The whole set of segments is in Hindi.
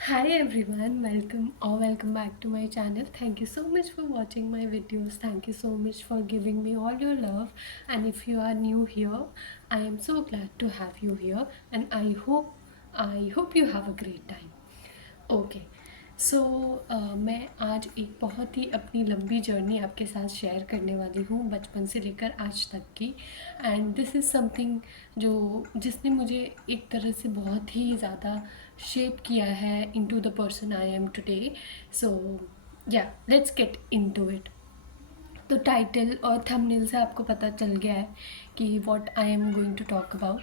Hi everyone, welcome back to my channel. Thank you so much for watching my videos. Thank you so much for giving me all your love. And if you are new here, I am so glad to have you here and I hope you have a great time. Okay so मैं आज एक बहुत ही अपनी लंबी जर्नी आपके साथ शेयर करने वाली हूँ बचपन से लेकर आज तक की। एंड दिस इज़ समथिंग जो जिसने मुझे एक तरह से बहुत ही ज़्यादा शेप किया है into the person I am today. So yeah let's get into it. तो टाइटल और थंबनेल से आपको पता चल गया है कि what I am going to talk about.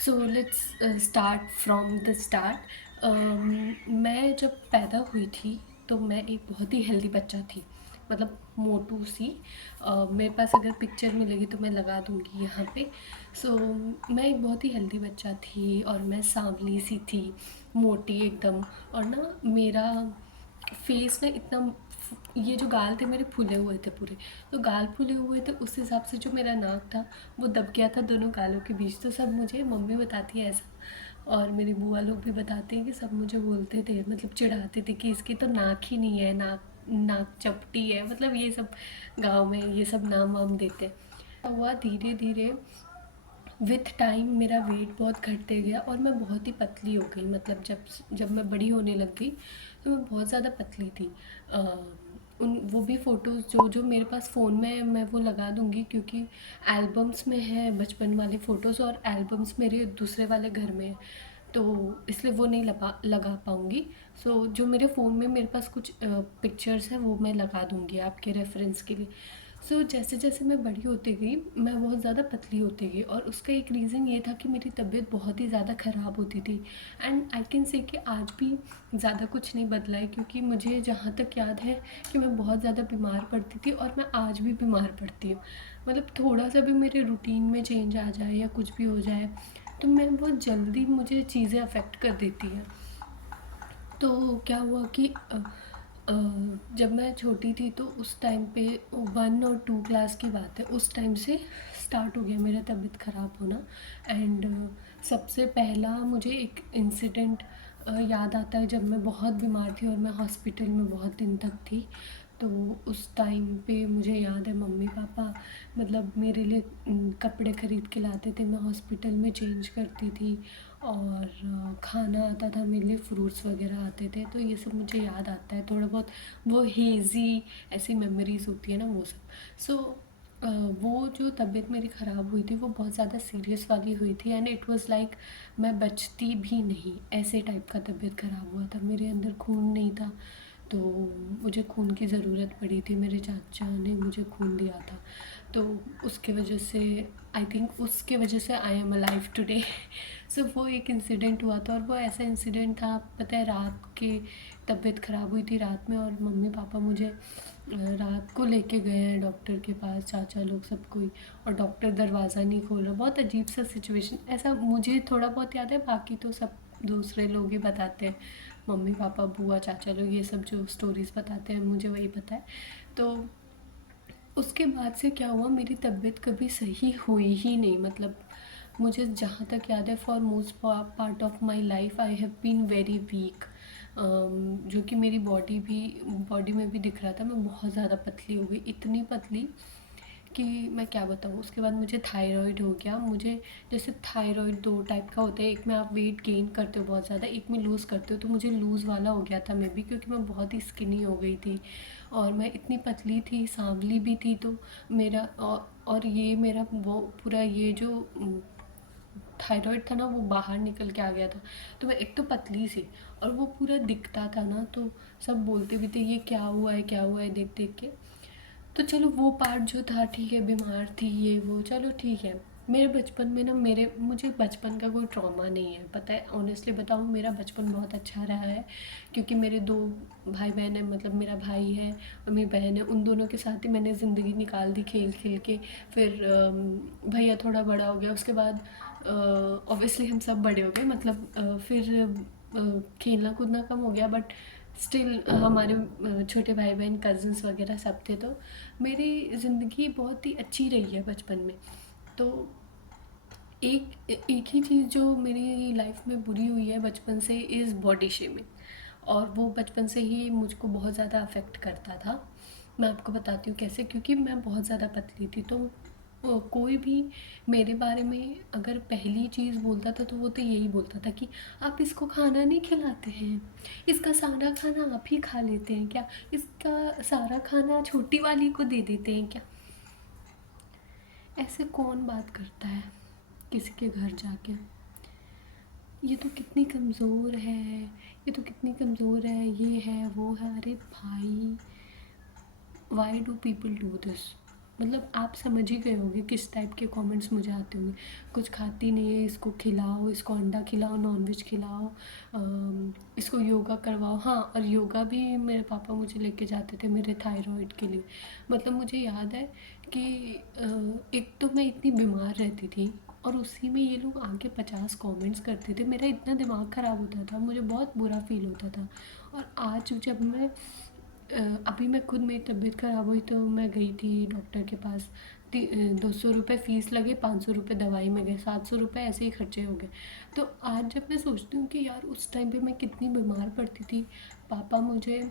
So let's start from the start. मैं जब पैदा हुई थी तो मैं एक बहुत ही हेल्दी बच्चा थी, मतलब मोटू सी। मेरे पास अगर पिक्चर मिलेगी तो मैं लगा दूँगी यहाँ पे। सो मैं एक बहुत ही हेल्दी बच्चा थी और मैं सांवली सी थी, मोटी एकदम। और ना मेरा फेस ना इतना, ये जो गाल थे मेरे फूले हुए थे पूरे। तो गाल फूले हुए थे उस हिसाब से जो मेरा नाक था वो दब गया था दोनों गालों के बीच। तो सब मुझे, मम्मी बताती है ऐसा और मेरी बुआ लोग भी बताते हैं कि सब मुझे बोलते थे, मतलब चिढ़ाते थे कि इसकी तो नाक ही नहीं है, नाक नाक चपटी है, मतलब ये सब गांव में ये सब नाम वाम देते हैं। हुआ धीरे धीरे विथ टाइम मेरा वेट बहुत घटते गया और मैं बहुत ही पतली हो गई। मतलब जब जब मैं बड़ी होने लग गई तो मैं बहुत ज़्यादा पतली थी। उन वो भी फ़ोटोज़ जो मेरे पास फ़ोन में है मैं वो लगा दूँगी, क्योंकि एल्बम्स में है बचपन वाले फ़ोटोज़ और एल्बम्स मेरे दूसरे वाले घर में है, तो इसलिए वो नहीं लगा पाऊँगी। सो जो मेरे फ़ोन में मेरे पास कुछ पिक्चर्स हैं वो मैं लगा दूँगी आपके रेफरेंस के लिए। सो जैसे जैसे मैं बड़ी होती गई मैं बहुत ज़्यादा पतली होती गई और उसका एक रीज़न ये था कि मेरी तबीयत बहुत ही ज़्यादा ख़राब होती थी। एंड आई कैन से कि आज भी ज़्यादा कुछ नहीं बदला है, क्योंकि मुझे जहाँ तक याद है कि मैं बहुत ज़्यादा बीमार पड़ती थी और मैं आज भी बीमार पड़ती हूँ। मतलब थोड़ा सा भी मेरे रूटीन में चेंज आ जाए या कुछ भी हो जाए तो मैं बहुत जल्दी, मुझे चीज़ें अफेक्ट कर देती हैं। तो क्या हुआ कि अ, जब मैं छोटी थी तो उस टाइम पे 1 और 2 क्लास की बात है, उस टाइम से स्टार्ट हो गया मेरा तबीयत ख़राब होना। एंड सबसे पहला मुझे एक इंसिडेंट याद आता है जब मैं बहुत बीमार थी और मैं हॉस्पिटल में बहुत दिन तक थी। तो उस टाइम पे मुझे याद है मम्मी पापा मतलब मेरे लिए कपड़े ख़रीद के लाते थे, मैं हॉस्पिटल में चेंज करती थी और खाना आता था मेरे लिए, फ्रूट्स वगैरह आते थे। तो ये सब मुझे याद आता है थोड़ा बहुत, वो हेज़ी ऐसी मेमोरीज़ होती है ना वो सब। सो वो जो तबीयत मेरी ख़राब हुई थी वो बहुत ज़्यादा सीरियस वाली हुई थी एंड इट वाज़ लाइक मैं बचती भी नहीं, ऐसे टाइप का तबीयत ख़राब हुआ था। मेरे अंदर खून नहीं था तो मुझे खून की ज़रूरत पड़ी थी, मेरे चाचा ने मुझे खून दिया था। तो उसके वजह से, आई थिंक उसके वजह से आई एम अलाइव टुडे। सो वो एक इंसिडेंट हुआ था और वो ऐसा इंसिडेंट था, पता है, रात के तबीयत ख़राब हुई थी रात में और मम्मी पापा मुझे रात को लेके गए हैं डॉक्टर के पास, चाचा लोग सब कोई, और डॉक्टर दरवाज़ा नहीं खोल रहा। बहुत अजीब सा सिचुएशन, ऐसा मुझे थोड़ा बहुत याद है, बाकी तो सब दूसरे लोग ही बताते हैं, मम्मी पापा बुआ चाचा लोग ये सब जो स्टोरीज़ बताते हैं मुझे वही पता है। तो उसके बाद से क्या हुआ, मेरी तबीयत कभी सही हुई ही नहीं। मतलब मुझे जहाँ तक याद है for most part of my life I have been very weak, जो कि मेरी बॉडी में भी दिख रहा था। मैं बहुत ज़्यादा पतली हो गई, इतनी पतली कि मैं क्या बताऊँ। उसके बाद मुझे थायराइड हो गया। मुझे जैसे थायराइड दो टाइप का होता है, एक में आप वेट गेन करते हो बहुत ज़्यादा, एक में लूज़ करते हो। तो मुझे लूज़ वाला हो गया था मे बी, क्योंकि मैं बहुत ही स्किनी हो गई थी और मैं इतनी पतली थी, सांवली भी थी। तो मेरा और ये मेरा वो पूरा ये जो थायराइड था ना वो बाहर निकल के आ गया था। तो मैं एक तो पतली सी और वो पूरा दिखता था ना, तो सब बोलते भी थे ये क्या हुआ है देख देख के। तो चलो वो पार्ट जो था ठीक है, बीमार थी ये वो, चलो ठीक है। मेरे बचपन में ना मुझे बचपन का कोई ट्रॉमा नहीं है, पता है, ऑनेस्टली बताऊँ मेरा बचपन बहुत अच्छा रहा है। क्योंकि मेरे 2 भाई बहन हैं, मतलब मेरा भाई है और मेरी बहन है, उन दोनों के साथ ही मैंने ज़िंदगी निकाल दी खेल खेल के। फिर भैया थोड़ा बड़ा हो गया, उसके बाद ऑब्वियसली हम सब बड़े हो गए, मतलब फिर खेलना कूदना कम हो गया, बट स्टिल हमारे छोटे भाई बहन कज़न्स वगैरह सब थे। तो मेरी ज़िंदगी बहुत ही अच्छी रही है बचपन में। तो एक एक ही चीज़ जो मेरी लाइफ में बुरी हुई है बचपन से इज़ बॉडी शेमिंग। और वो बचपन से ही मुझको बहुत ज़्यादा अफेक्ट करता था। मैं आपको बताती हूँ कैसे, क्योंकि मैं बहुत ज़्यादा पतली थी, तो कोई भी मेरे बारे में अगर पहली चीज़ बोलता था तो वो तो यही बोलता था कि आप इसको खाना नहीं खिलाते हैं, इसका सारा खाना आप ही खा लेते हैं क्या, इसका सारा खाना छोटी वाली को दे देते हैं क्या। ऐसे कौन बात करता है किसी के घर जाके, ये तो कितनी कमज़ोर है, ये तो कितनी कमज़ोर है, ये है वो है। अरे भाई, why do people do this. मतलब आप समझ ही गए होंगे किस टाइप के कमेंट्स मुझे आते होंगे। कुछ खाती नहीं है, इसको खिलाओ, इसको अंडा खिलाओ, नॉनवेज खिलाओ, इसको योगा करवाओ। हाँ, और योगा भी मेरे पापा मुझे लेके जाते थे मेरे थायराइड के लिए। मतलब मुझे याद है कि एक तो मैं इतनी बीमार रहती थी और उसी में ये लोग आके 50 कमेंट्स करते थे। मेरा इतना दिमाग ख़राब होता था, मुझे बहुत बुरा फील होता था। और आज जब मैं अभी मैं खुद, मेरी तबीयत ख़राब हुई तो मैं गई थी डॉक्टर के पास। 200 रुपये फ़ीस लगे, 500 रुपये दवाई में गए, 700 रुपये ऐसे ही खर्चे हो गए। तो आज जब मैं सोचती हूँ कि यार उस टाइम पे मैं कितनी बीमार पड़ती थी। पापा मुझे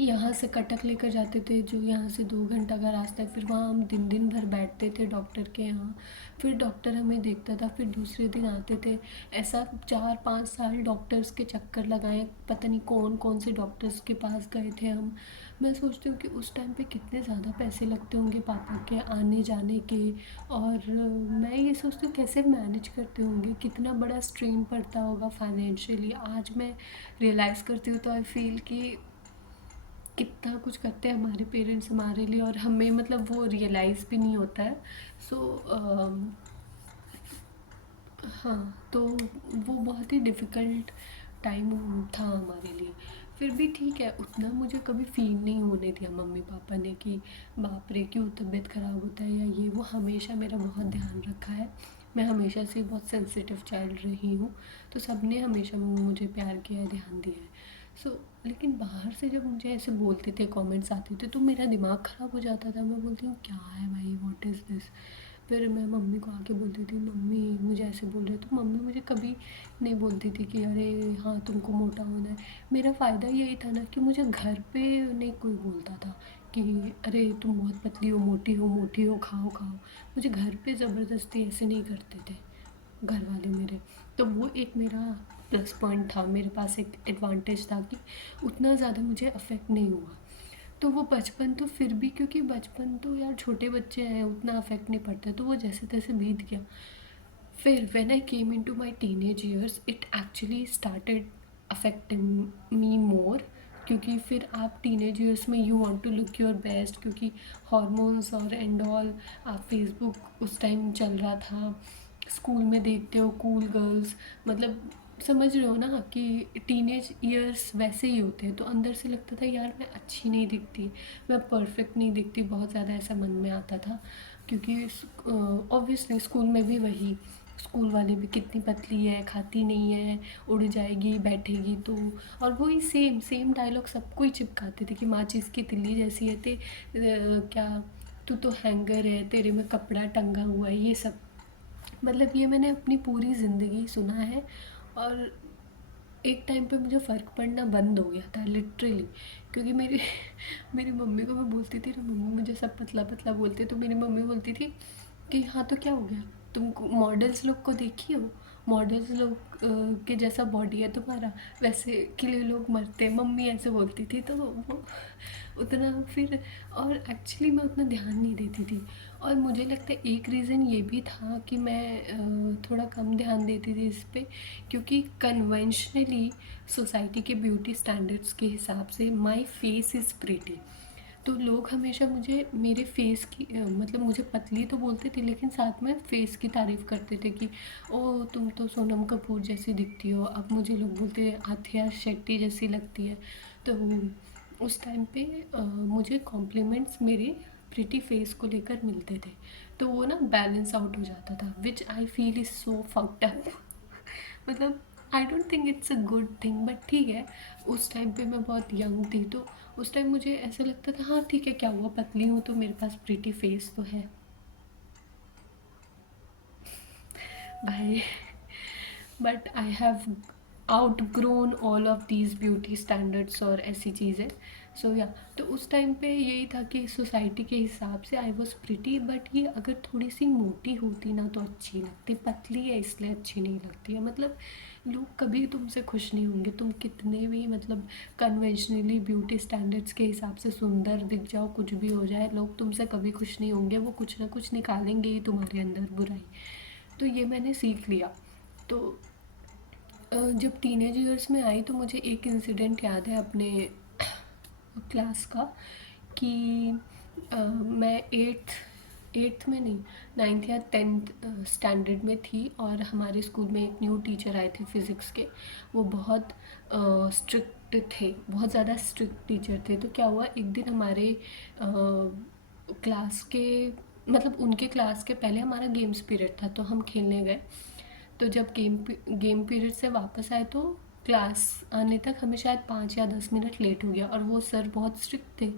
यहाँ से कटक लेकर जाते थे, जो यहाँ से 2 घंटा का रास्ता है, फिर वहाँ हम दिन दिन भर बैठते थे डॉक्टर के यहाँ। फिर डॉक्टर हमें देखता था, फिर दूसरे दिन आते थे। ऐसा 4-5 साल डॉक्टर्स के चक्कर लगाए, पता नहीं कौन कौन से डॉक्टर्स के पास गए थे हम। मैं सोचती हूँ कि उस टाइम पे कितने ज़्यादा पैसे लगते होंगे पापा के आने जाने के। और मैं ये सोचती हूँ कैसे मैनेज करते होंगे, कितना बड़ा स्ट्रेन पड़ता होगा फाइनेंशियली। आज मैं रियलाइज़ करती हूँ तो आई फील कि कितना कुछ करते हैं हमारे पेरेंट्स हमारे लिए, और हमें मतलब वो रियलाइज़ भी नहीं होता है। सो हाँ, तो वो बहुत ही डिफ़िकल्ट टाइम था हमारे लिए। फिर भी ठीक है, उतना मुझे कभी फ़ील नहीं होने दिया मम्मी पापा ने कि बाप रे क्यों तबीयत ख़राब होता है या ये वो। हमेशा मेरा बहुत ध्यान रखा है। मैं हमेशा से बहुत सेंसिटिव चाइल्ड रही हूँ, तो सबने हमेशा मुझे प्यार किया है, ध्यान दिया है। सो लेकिन बाहर से जब मुझे ऐसे बोलते थे, कमेंट्स आते थे, तो मेरा दिमाग ख़राब हो जाता था। मैं बोलती हूँ क्या है भाई, व्हाट इज़ दिस। फिर मैं मम्मी को आके बोलती थी, मम्मी मुझे ऐसे बोल रहे, तो मम्मी मुझे कभी नहीं बोलती थी कि अरे हाँ तुमको मोटा होना है। मेरा फ़ायदा यही था ना कि मुझे घर पे नहीं कोई बोलता था कि अरे तुम बहुत पतली हो, मोटी हो, खाओ खाओ। मुझे घर पे ज़बरदस्ती ऐसे नहीं करते थे घर वाले मेरे। तो वो एक मेरा प्लस पॉइंट था, मेरे पास एक एडवांटेज था कि उतना ज़्यादा मुझे अफेक्ट नहीं हुआ। तो वो बचपन तो फिर भी, क्योंकि बचपन तो यार छोटे बच्चे हैं, उतना अफेक्ट नहीं पड़ता, तो वो जैसे तैसे बीत गया। फिर when I came into my teenage years it actually started affecting me more. क्योंकि फिर आप टीनेज ईयर्स में you want to look your best, क्योंकि हॉर्मोन्स और एंड ऑल। आप फेसबुक उस टाइम चल रहा था, स्कूल में देखते हो कूल गर्ल्स, मतलब समझ रहे हो ना कि टीनेज ईयर्स वैसे ही होते हैं। तो अंदर से लगता था यार मैं अच्छी नहीं दिखती, मैं परफेक्ट नहीं दिखती, बहुत ज़्यादा ऐसा मन में आता था। क्योंकि ऑब्वियसली स्कूल में भी वही, स्कूल वाले भी कितनी पतली है, खाती नहीं है, उड़ जाएगी बैठेगी तो। और वही सेम सेम डायलॉग सबको ही चिपकाते थे कि माचिस की तिल्ली जैसी है क्या, तू तो हैंगर है, तेरे में कपड़ा टंगा हुआ है, ये सब। मतलब ये मैंने अपनी पूरी ज़िंदगी सुना है। और एक टाइम पे मुझे फ़र्क पड़ना बंद हो गया था लिटरली। क्योंकि मेरी मेरी मम्मी को मैं बोलती थी ना, मम्मी मुझे सब पतला पतला बोलते, तो मेरी मम्मी बोलती थी कि हाँ तो क्या हो गया, तुम मॉडल्स लोग को देखी हो, मॉडल्स लोग के जैसा बॉडी है तुम्हारा, वैसे के लिए लोग मरते हैं। मम्मी ऐसे बोलती थी, तो वो उतना फिर, और एक्चुअली मैं उतना ध्यान नहीं देती थी। और मुझे लगता है एक रीज़न ये भी था कि मैं थोड़ा कम ध्यान देती थी इस पे, क्योंकि कन्वेंशनली सोसाइटी के ब्यूटी स्टैंडर्ड्स के हिसाब से माय फेस इज़ प्रिटी। तो लोग हमेशा मुझे मेरे फेस की मतलब मुझे पतली तो बोलते थे, लेकिन साथ में फेस की तारीफ़ करते थे कि ओ तुम तो सोनम कपूर जैसी दिखती हो। अब मुझे लोग बोलते हैं आथिया शेट्टी जैसी लगती है। तो उस टाइम पे मुझे कॉम्प्लीमेंट्स मेरे प्रिटी फेस को लेकर मिलते थे, तो वो ना बैलेंस आउट हो जाता था, which I feel is so fucked up. मतलब I don't think it's a good thing, but ठीक है। उस टाइम पे मैं बहुत यंग थी, तो उस टाइम मुझे ऐसा लगता था हाँ ठीक है, क्या हुआ, पतली हूँ तो मेरे पास प्रिटी फेस तो है भाई। But I have outgrown all of these beauty standards और ऐसी चीज़ें। सो या, तो उस टाइम पे यही था कि सोसाइटी के हिसाब से आई वॉज प्रिटी, बट ये अगर थोड़ी सी मोटी होती ना तो अच्छी लगती, पतली है इसलिए अच्छी नहीं लगती है। मतलब लोग कभी तुमसे खुश नहीं होंगे, तुम कितने भी मतलब कन्वेंशनली ब्यूटी स्टैंडर्ड्स के हिसाब से सुंदर दिख जाओ, कुछ भी हो जाए, लोग तुमसे कभी खुश नहीं होंगे, वो कुछ ना कुछ निकालेंगे ही तुम्हारे अंदर बुराई। तो ये मैंने सीख लिया। तो जब टीनेज ईयर्स में आई तो मुझे एक इंसिडेंट याद है अपने क्लास का कि मैं एट्थ में नहीं, नाइन्थ या टेंथ स्टैंडर्ड में थी, और हमारे स्कूल में एक न्यू टीचर आए थे फिज़िक्स के। वो बहुत स्ट्रिक्ट थे, बहुत ज़्यादा स्ट्रिक्ट टीचर थे। तो क्या हुआ, एक दिन हमारे क्लास के मतलब उनके क्लास के पहले हमारा गेम्स पीरियड था, तो हम खेलने गए। तो जब गेम पीरियड से वापस आए तो क्लास आने तक हमें शायद 5 या 10 मिनट लेट हो गया, और वो सर बहुत स्ट्रिक्ट थे।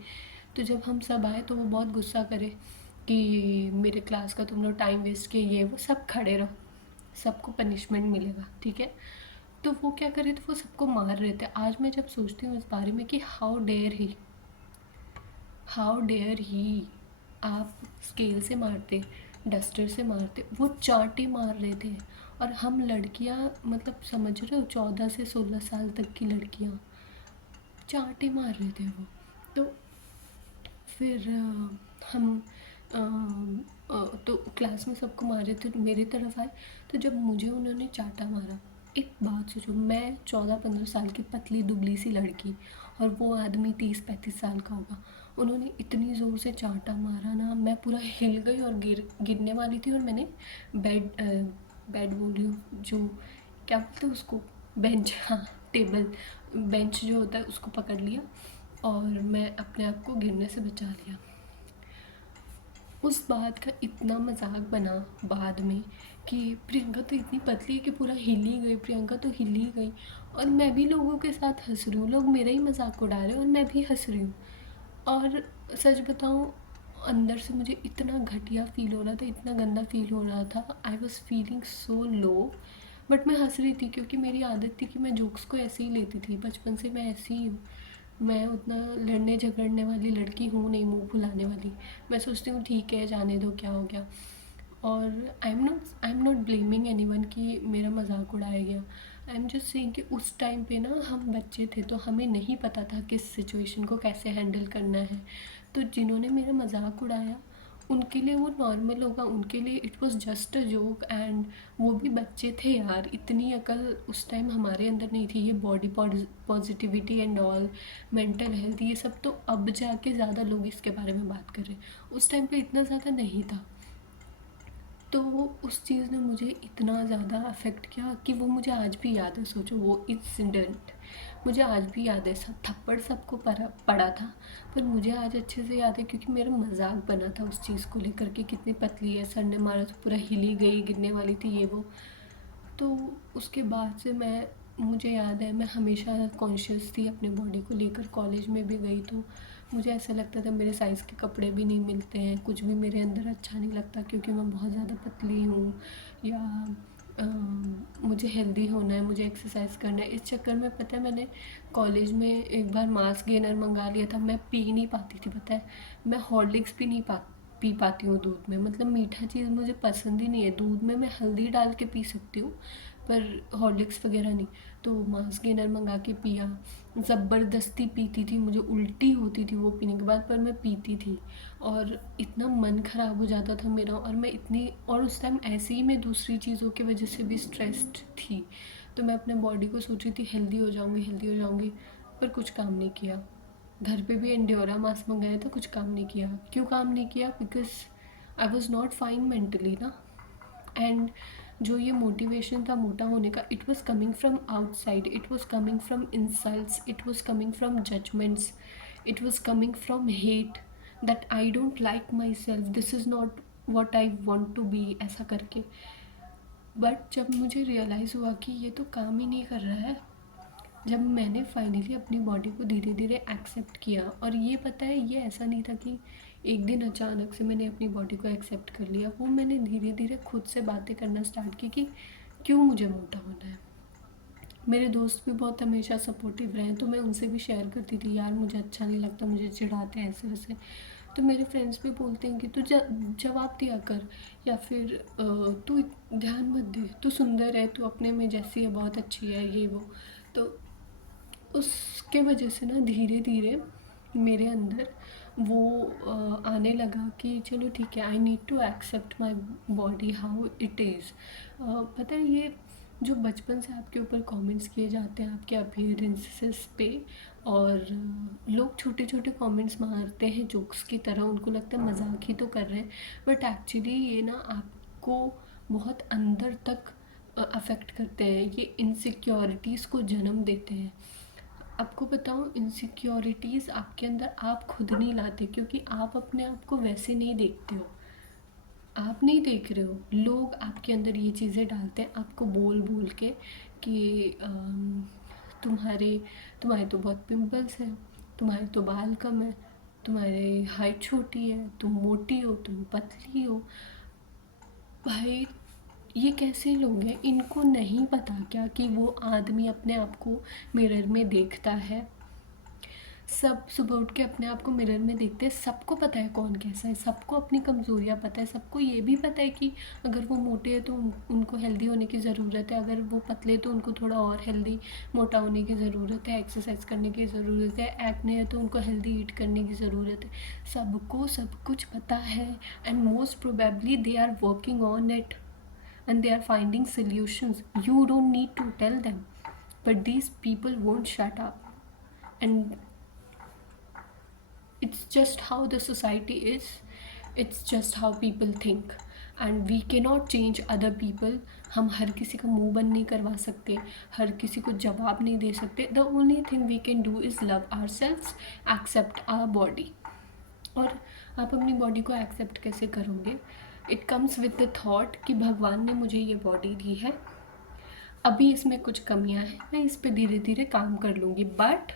तो जब हम सब आए तो वो बहुत गुस्सा करे कि मेरे क्लास का तुम लोग टाइम वेस्ट किए, ये वो, सब खड़े रहो, सबको पनिशमेंट मिलेगा, ठीक है। तो वो क्या करे, तो वो सबको मार रहे थे। आज मैं जब सोचती हूँ इस बारे में कि हाउ डेयर ही आप स्केल से मारते, डस्टर से मारते, वो चांटे मार रहे थे। और हम लड़कियां, मतलब समझ रहे हो, 14 से 16 साल तक की लड़कियां चांटे मार रहे थे वो। तो फिर हम तो क्लास में सबको मारे थे, तो मेरी तरफ आए। तो जब मुझे उन्होंने चांटा मारा, एक बात सोचो, मैं 14-15 साल की पतली दुबली सी लड़की, और वो आदमी 30-35 साल का होगा। उन्होंने इतनी ज़ोर से चांटा मारा ना, मैं पूरा हिल गई और गिरने वाली थी। और मैंने बेड बोल रही हूँ, जो क्या बोलते हैं उसको, बेंच, हाँ, टेबल, बेंच जो होता है उसको पकड़ लिया, और मैं अपने आप को गिरने से बचा लिया। उस बात का इतना मजाक बना बाद में कि प्रियंका तो इतनी पतली है कि पूरा हिल ही गई, प्रियंका तो हिल ही गई। और मैं भी लोगों के साथ हंस रही हूँ, लोग मेरा ही मजाक उड़ा रहे हैं और मैं भी हंस रही हूँ। और सच बताऊँ, अंदर से मुझे इतना घटिया फील हो रहा था, इतना गंदा फील हो रहा था, I was feeling so low. But मैं हंस रही थी क्योंकि मेरी आदत थी कि मैं जोक्स को ऐसे ही लेती थी, बचपन से मैं ऐसी ही हूँ। मैं उतना लड़ने झगड़ने वाली लड़की हूँ नहीं, मुंह फुलाने वाली। मैं सोचती हूँ ठीक है, जाने दो, क्या हो गया। और I am not blaming any one कि मेरा मजाक उड़ाया गया। आई एम जस्ट सेइंग कि उस टाइम पे ना हम बच्चे थे, तो हमें नहीं पता था किस सिचुएशन को कैसे हैंडल करना है। तो जिन्होंने मेरा मजाक उड़ाया, उनके लिए वो नॉर्मल होगा, उनके लिए it was just a joke. And वो भी बच्चे थे यार, इतनी अकल उस टाइम हमारे अंदर नहीं थी। ये body positivity and all, mental health, ये सब तो अब जाके ज़्यादा लोग इसके बारे में बात कर रहे हैं, उस टाइम पे इतना ज़्यादा नहीं था। तो उस चीज़ ने मुझे इतना ज़्यादा अफेक्ट किया कि वो मुझे आज भी याद है। सोचो, वो इंसिडेंट मुझे आज भी याद है। सब थप्पड़ सबको पड़ा था, पर मुझे आज अच्छे से याद है क्योंकि मेरा मजाक बना था उस चीज़ को लेकर के, कितनी पतली है, सर ने मारा तो पूरा हिली गई, गिरने वाली थी, ये वो। तो उसके बाद से मुझे याद है, मैं हमेशा कॉन्शियस थी अपने बॉडी को लेकर। कॉलेज में भी गई तो मुझे ऐसा लगता था मेरे साइज़ के कपड़े भी नहीं मिलते हैं, कुछ भी मेरे अंदर अच्छा नहीं लगता क्योंकि मैं बहुत ज़्यादा पतली हूँ, या मुझे हेल्दी होना है, मुझे एक्सरसाइज करना है। इस चक्कर में पता है, मैंने कॉलेज में एक बार मास गेनर मंगा लिया था। मैं पी नहीं पाती थी, पता है, मैं हॉर्लिक्स भी नहीं पी पाती हूँ दूध में। मतलब मीठा चीज़ मुझे पसंद ही नहीं है। दूध में मैं हल्दी डाल के पी सकती हूँ, पर हॉर्लिक्स वगैरह नहीं। तो मास गेनर मंगा के पिया, ज़बरदस्ती पीती थी, मुझे उल्टी होती थी वो पीने के बाद, पर मैं पीती थी। और इतना मन ख़राब हो जाता था मेरा, और मैं इतनी, और उस टाइम ऐसे ही मैं दूसरी चीज़ों की वजह से भी स्ट्रेस्ड थी। तो मैं अपने बॉडी को सोच रही थी हेल्दी हो जाऊँगी, हेल्दी हो जाऊँगी, पर कुछ काम नहीं किया। घर पे भी एंड्योरा मास्क मंगाया था, कुछ काम नहीं किया। क्यों काम नहीं किया? Because I was not fine mentally ना। एंड जो ये मोटिवेशन था मोटा होने का, it was coming from outside, it was coming from insults, it was coming from judgements, it was coming from hate, that I don't like myself, this is not what I want to be, ऐसा करके। बट जब मुझे रियलाइज़ हुआ कि ये तो काम ही नहीं कर रहा है, जब मैंने फाइनली अपनी बॉडी को धीरे धीरे एक्सेप्ट किया, और ये पता है, ये ऐसा नहीं था कि एक दिन अचानक से मैंने अपनी बॉडी को एक्सेप्ट कर लिया। वो मैंने धीरे धीरे खुद से बातें करना स्टार्ट की कि क्यों मुझे मोटा होना है, मेरे दोस्त भी बहुत हमेशा सपोर्टिव रहे, तो मैं उनसे भी शेयर करती थी, यार मुझे अच्छा नहीं लगता, मुझे चिढ़ाते हैं ऐसे वैसे। तो मेरे फ्रेंड्स भी बोलते हैं कि तू जवाब दिया कर, या फिर तू ध्यान मत दे, तू सुंदर है, तू अपने में जैसी है बहुत अच्छी है, ये वो। तो उसके वजह से ना धीरे धीरे मेरे अंदर वो आने लगा कि चलो ठीक है, I need to accept my body how it is. पता है, ये जो बचपन से आपके ऊपर कमेंट्स किए जाते हैं आपके अपीयरेंसेस पे, और लोग छोटे छोटे कमेंट्स मारते हैं जोक्स की तरह, उनको लगता है मजाक ही तो कर रहे हैं, बट एक्चुअली ये ना आपको बहुत अंदर तक अफेक्ट करते हैं, ये इनसिक्योरिटीज़ को जन्म देते हैं। आपको बताऊँ, इनसिक्योरिटीज़ आपके अंदर आप खुद नहीं लाते, क्योंकि आप अपने आप को वैसे नहीं देखते हो, आप नहीं देख रहे हो, लोग आपके अंदर ये चीज़ें डालते हैं आपको बोल बोल के कि तुम्हारे तुम्हारे तो बहुत पिंपल्स हैं, तुम्हारे तो बाल कम है, तुम्हारी हाइट छोटी है, तुम मोटी हो, तुम पतली हो। भाई, ये कैसे लोग हैं, इनको नहीं पता क्या कि वो आदमी अपने आप को मिरर में देखता है। सब सुबह उठ के अपने आप को मिरर में देखते हैं, सबको पता है कौन कैसा है, सबको अपनी कमज़ोरियाँ पता है, सबको ये भी पता है कि अगर वो मोटे हैं तो उनको हेल्दी होने की ज़रूरत है, अगर वो पतले तो उनको थोड़ा और हेल्दी मोटा होने की ज़रूरत है, एक्सरसाइज करने की ज़रूरत है, एक्ने है तो उनको हेल्दी ईट करने की ज़रूरत है। सबको सब कुछ पता है, and most probably they are working on it and they are finding solutions. You don't need to tell them, but these people won't shut up. And it's just how the society is, it's just how people think, and we cannot change other people. हम हर किसी का मुंह बंद नहीं करवा सकते, हर किसी को जवाब नहीं दे सकते। The only thing we can do is love ourselves, accept our body. और आप अपनी बॉडी को एक्सेप्ट कैसे करोगे? It comes with the thought कि भगवान ने मुझे ये बॉडी दी है, अभी इसमें कुछ कमियां हैं, मैं इस पे धीरे धीरे काम कर लूँगी, बट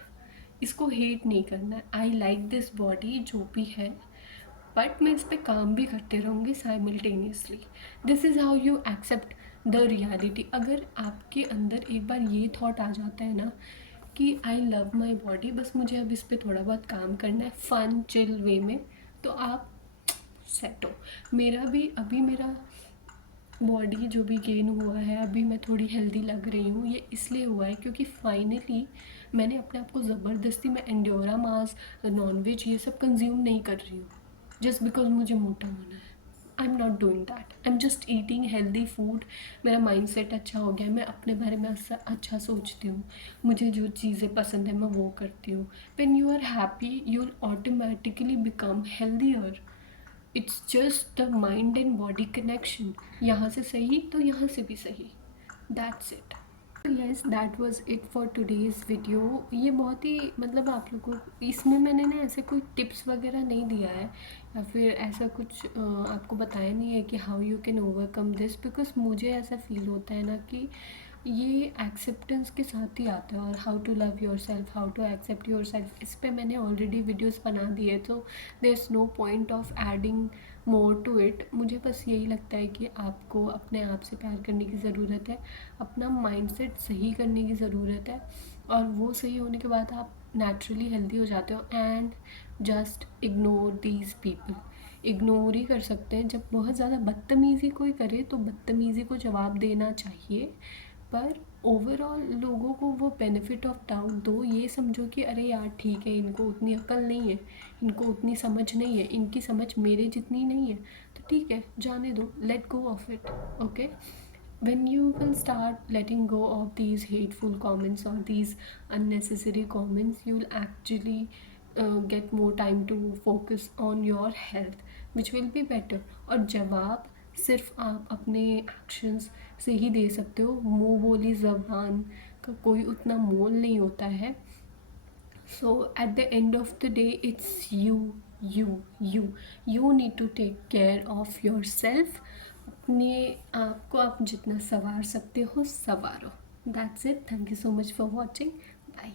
इसको हेट नहीं करना है। आई लाइक दिस बॉडी जो भी है, बट मैं इस पे काम भी करते रहूँगी simultaneously. This is how you accept the reality. अगर आपके अंदर एक बार ये थॉट आ जाता है ना कि आई लव माई बॉडी, बस मुझे अब इस पर थोड़ा बहुत काम करना है फ़न चिल वे में, तो आप सेट हो। मेरा भी अभी मेरा बॉडी जो भी गेन हुआ है, अभी मैं थोड़ी हेल्दी लग रही हूँ, ये इसलिए हुआ है क्योंकि फाइनली मैंने अपने आप को ज़बरदस्ती में एंडोरा मास, नॉनवेज ये सब कंज्यूम नहीं कर रही हूँ जस्ट बिकॉज मुझे मोटा होना है। I am not doing that, I am just eating healthy food. मेरा माइंड सेट अच्छा हो गया है, मैं अपने बारे में अच्छा सोचती हूँ, मुझे जो चीज़ें पसंद है मैं वो करती हूँ। When you are happy you will automatically become healthier. It's just the mind and body connection, यहाँ से सही तो यहाँ से भी सही, that's it. Yes, that was it for today's video. ये बहुत ही मतलब आप लोगों को इसमें मैंने ना ऐसे कोई टिप्स वगैरह नहीं दिया है, या फिर ऐसा कुछ आपको बताया नहीं है कि how you can overcome this, because मुझे ऐसा फील होता है ना कि ये एक्सेप्टेंस के साथ ही आता है, और how to love yourself, how to accept yourself, इस पर मैंने ऑलरेडी वीडियोज़ बना दी है, तो there is no point of adding more to it. मुझे बस यही लगता है कि आपको अपने आप से प्यार करने की ज़रूरत है, अपना माइंडसेट सही करने की ज़रूरत है, और वो सही होने के बाद आप नेचुरली हेल्दी हो जाते हो। And just ignore these people, ignore ही कर सकते हैं। जब बहुत ज़्यादा बदतमीज़ी कोई करे तो बदतमीज़ी को जवाब देना चाहिए, पर ओवरऑल लोगों को वो बेनिफिट ऑफ डाउट दो, ये समझो कि अरे यार ठीक है, इनको उतनी अक्ल नहीं है, इनको उतनी समझ नहीं है, इनकी समझ मेरे जितनी नहीं है, तो ठीक है जाने दो, let go of it. Okay, when you will start letting go of these hateful comments or these unnecessary comments, you will actually get more time to focus on your health, which will be better। और जवाब सिर्फ आप अपने एक्शंस से ही दे सकते हो, मुंह बोली ज़बान का कोई उतना मोल नहीं होता है। So at the end of the day it's you, you need to take care of yourself. अपने आप को आप जितना संवार सकते हो संवारो। That's it, thank you so much for watching, bye.